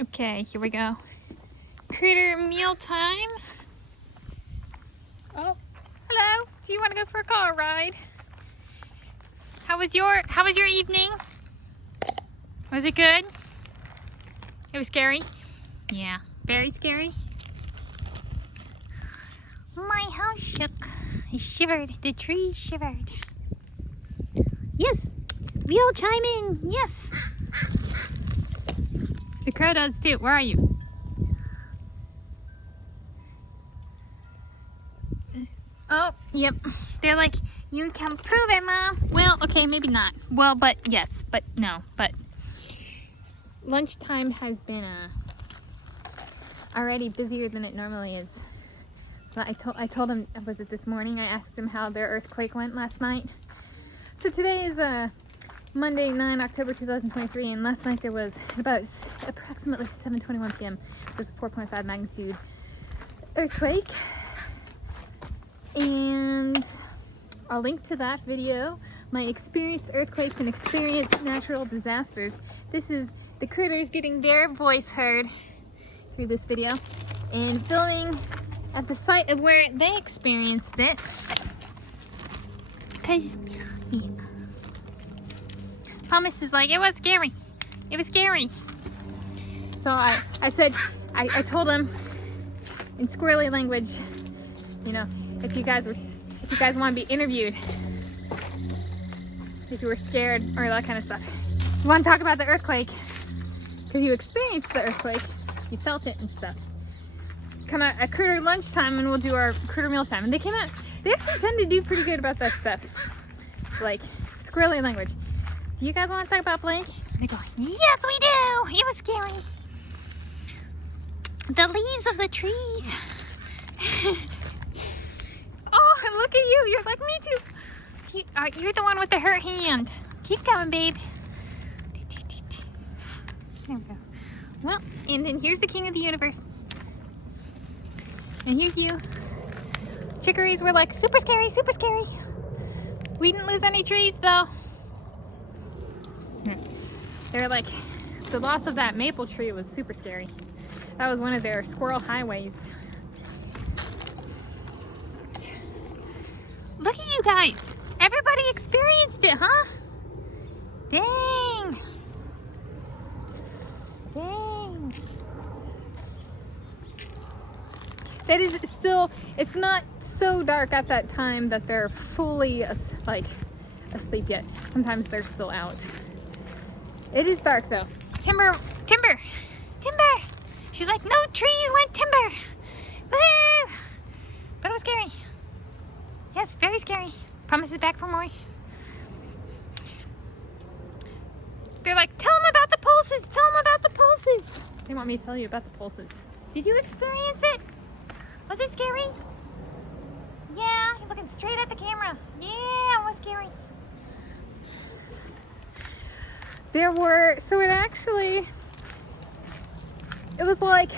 Okay, here we go. Critter meal time. Oh, hello. Do you want to go for a car ride? How was your evening? Was it good? It was scary? Yeah, very scary. My house shook. It shivered. The tree shivered. Yes, we all chime in. Yes. The crow does too. Where are you? Oh, yep. They're like, you can prove it, Mom. Well, okay, maybe not. Well, but yes, but no, but lunchtime has been already busier than it normally is. So I told him, was it this morning? I asked him how their earthquake went last night. So today is Monday, 9 October 2023, and last night there was about approximately 7:21 p.m. There was a 4.5 magnitude earthquake. And I'll link to that video, my experienced earthquakes and experienced natural disasters. This is the critters getting their voice heard through this video and filming at the site of where they experienced it. Because yeah. Thomas is like, it was scary. It was scary. So I said, I told him in squirrely language, you know, if you guys want to be interviewed, if you were scared or that kind of stuff, you want to talk about the earthquake because you experienced the earthquake, you felt it and stuff. Come out at critter lunchtime and we'll do our critter meal time. And they came out. They actually tend to do pretty good about that stuff. It's like squirrely language. Do you guys want to talk about Blake? They go, yes, we do. It was scary. The leaves of the trees. Oh, look at you. You're like me too. You're the one with the hurt hand. Keep coming, babe. There we go. Well, and then here's the king of the universe. And here's you. Chickarees were like, super scary, super scary. We didn't lose any trees though. They're like, the loss of that maple tree was super scary. That was one of their squirrel highways. Look at you guys. Everybody experienced it, huh? Dang. Dang. That is still, it's not so dark at that time that they're fully asleep yet. Sometimes they're still out. It is dark though. Timber. She's like, no trees went timber. Woo! But it was scary. Yes, very scary. Promise is back for more. They're like, tell them about the pulses. Tell them about the pulses. They want me to tell you about the pulses. Did you experience it? Was it scary? Yeah, you're looking straight at the camera. Yeah, it was scary. There were, so it was like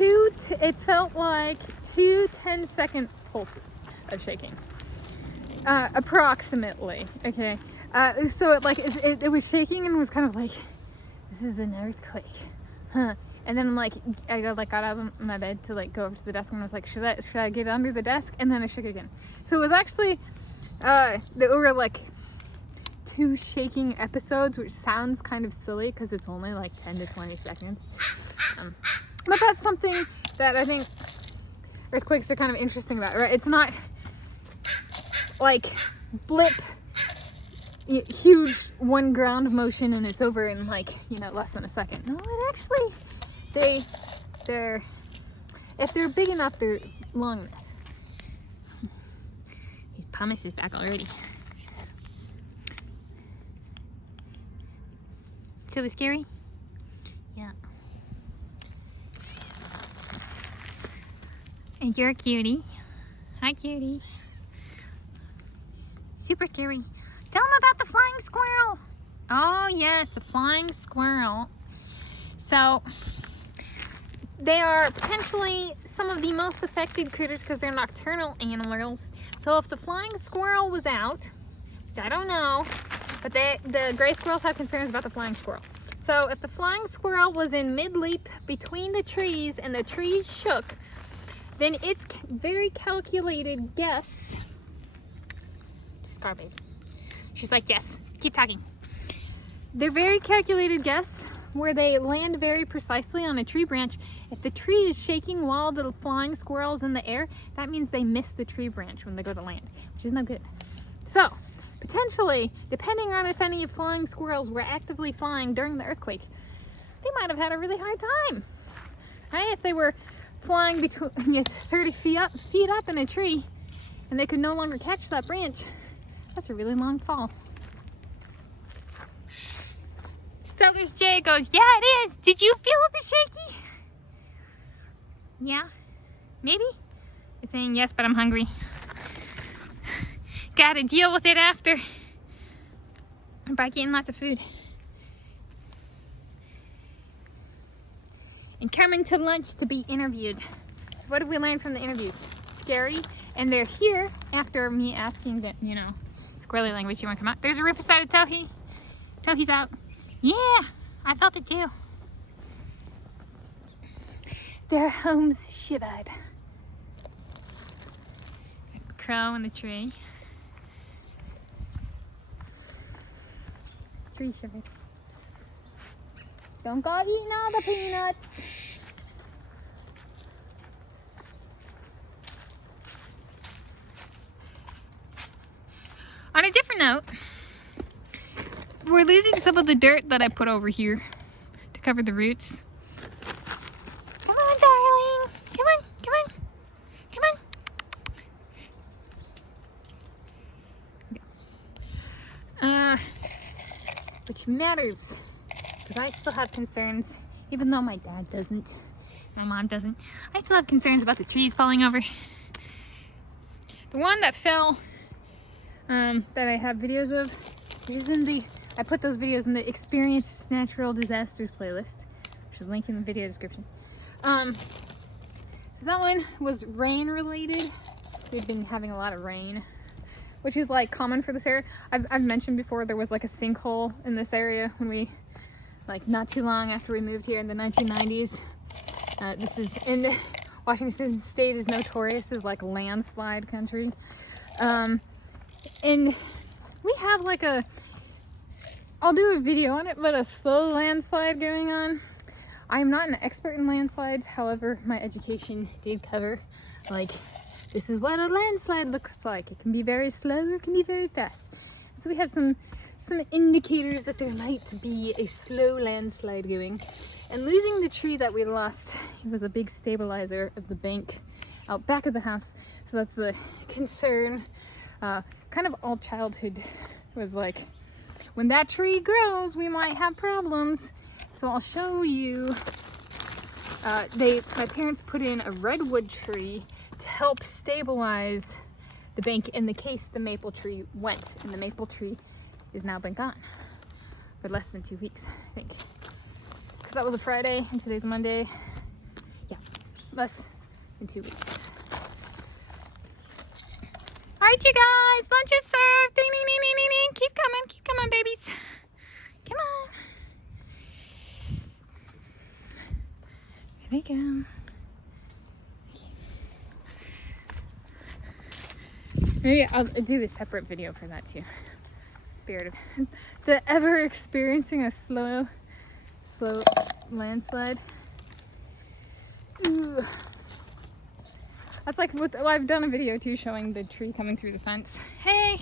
it felt like two 10-second pulses of shaking. Approximately, okay? So it was shaking and was kind of like, this is an earthquake, huh? And then I got out of my bed to go over to the desk and I was like, should I get under the desk? And then I shook again. So it was actually, there were like 2 shaking episodes, which sounds kind of silly because it's only like 10 to 20 seconds. But that's something that I think earthquakes are kind of interesting about, right? It's not like blip, huge one ground motion and it's over in less than a second. No, it actually, if they're big enough, they're long enough. His pumice is back already. So it was scary? Yeah. And you're a cutie. Hi, cutie. Super scary. Tell them about the flying squirrel. Oh, yes, the flying squirrel. So, they are potentially some of the most affected critters because they're nocturnal animals. So if the flying squirrel was out, which I don't know, but the gray squirrels have concerns about the flying squirrel. So if the flying squirrel was in mid-leap between the trees and the trees shook, then it's very calculated guess. Scarface. She's like, yes, keep talking. They're very calculated guess where they land very precisely on a tree branch. If the tree is shaking while the flying squirrel is in the air, that means they miss the tree branch when they go to land, which is no good. So, potentially, depending on if any flying squirrels were actively flying during the earthquake, they might have had a really hard time. Right? If they were flying between 30 feet up in a tree and they could no longer catch that branch, that's a really long fall. Stellar's Jay goes, yeah, it is. Did you feel the shaky? Yeah, maybe? It's saying yes, but I'm hungry. Gotta deal with it after by getting lots of food. And coming to lunch to be interviewed. So what have we learned from the interviews? Scary. And they're here after me asking them, you know, squirrely language, you want to come out? There's a rufous-sided towhee. Towhee's out. Yeah, I felt it too. Their homes shivered. Crow in the tree. Tree shivered. Don't go eating all the peanuts. On a different note, we're losing some of the dirt that I put over here to cover the roots. Come on, darling. Come on, come on, come on. Which matters, because I still have concerns, even though my dad doesn't, my mom doesn't. I still have concerns about the trees falling over. The one that fell, that I have videos of, which is in the, I put those videos in the Experience Natural Disasters playlist, which is linked in the video description. So that one was rain related. We've been having a lot of rain, which is like common for this area. I've mentioned before there was like a sinkhole in this area when we, like not too long after we moved here in the 1990s. This is in Washington State is notorious as like landslide country. And we have like a, I'll do a video on it, but a slow landslide going on. I am not an expert in landslides, however, my education did cover, like, this is what a landslide looks like. It can be very slow or it can be very fast. So we have some indicators that there might be a slow landslide going. And losing the tree that we lost, it was a big stabilizer of the bank out back of the house. So that's the concern. Kind of all childhood was like, when that tree grows, we might have problems. So I'll show you, my parents put in a redwood tree to help stabilize the bank in the case the maple tree went. And the maple tree is now been gone for less than 2 weeks, I think. Because that was a Friday and today's Monday. Yeah, less than 2 weeks. All right, you guys, lunch is served. Ding, ding, ding, ding, ding, ding. Keep coming, babies. Come on. There they go. Okay. Maybe I'll do a separate video for that too. Spirit of the ever experiencing a slow landslide. Ooh. That's like with, well, I've done a video too showing the tree coming through the fence. Hey!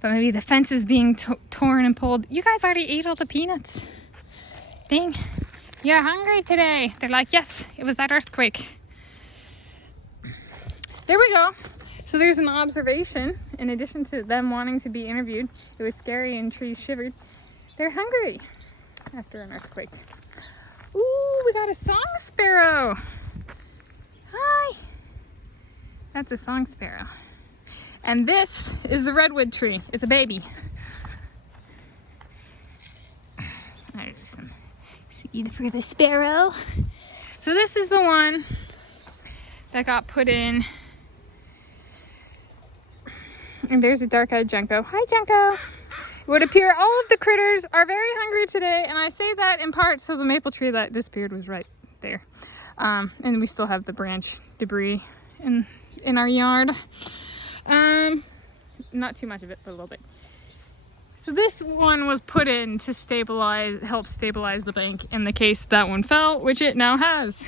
But maybe the fence is being torn and pulled. You guys already ate all the peanuts. Dang. You're hungry today. They're like, yes, it was that earthquake. There we go. So there's an observation. In addition to them wanting to be interviewed, it was scary and trees shivered. They're hungry after an earthquake. Ooh, we got a song sparrow. Hi. That's a song sparrow. And this is the redwood tree. It's a baby. There's some seed for the sparrow. So this is the one that got put in. And there's a dark-eyed junco. Hi, junco. would appear all of the critters are very hungry today, and I say that in part so the maple tree that disappeared was right there. And we still have the branch debris in our yard. Not too much of it, but a little bit. So this one was put in to help stabilize the bank in the case that one fell, which it now has.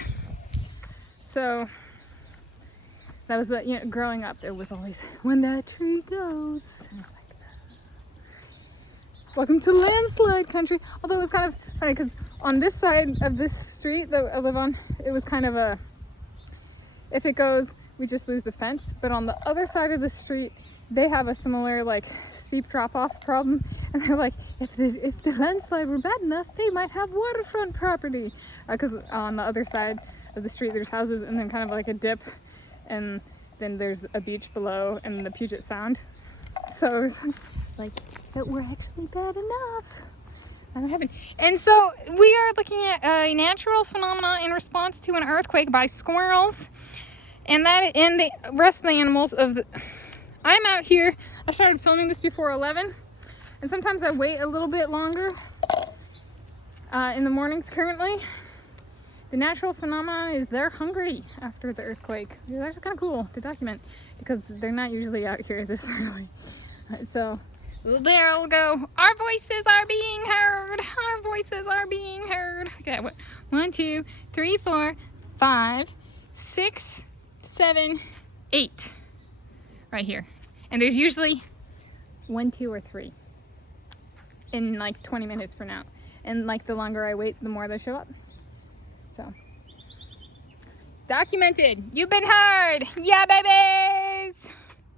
So that was the, growing up, there was always, when that tree goes. And I was like, welcome to landslide country. Although it was kind of funny because on this side of this street that I live on, it was kind of a, if it goes, we just lose the fence. But on the other side of the street, they have a similar like steep drop-off problem, and they're like, if the landslide were bad enough, they might have waterfront property, because on the other side of the street there's houses and then kind of like a dip, and then there's a beach below and the Puget Sound. So it was like, that we're actually bad enough. That would happen. And so we are looking at a natural phenomena in response to an earthquake by squirrels, and the rest of the animals of the. I'm out here, I started filming this before 11, and sometimes I wait a little bit longer in the mornings currently. The natural phenomenon is they're hungry after the earthquake. It's actually kind of cool to document because they're not usually out here this early. So there we go. Our voices are being heard. Our voices are being heard. Okay, what? 1, 2, 3, 4, 5, 6, 7, 8. Right here. And there's usually 1, 2, or 3 in like 20 minutes from now. And like the longer I wait, the more they show up. So documented. You've been heard. Yeah, baby.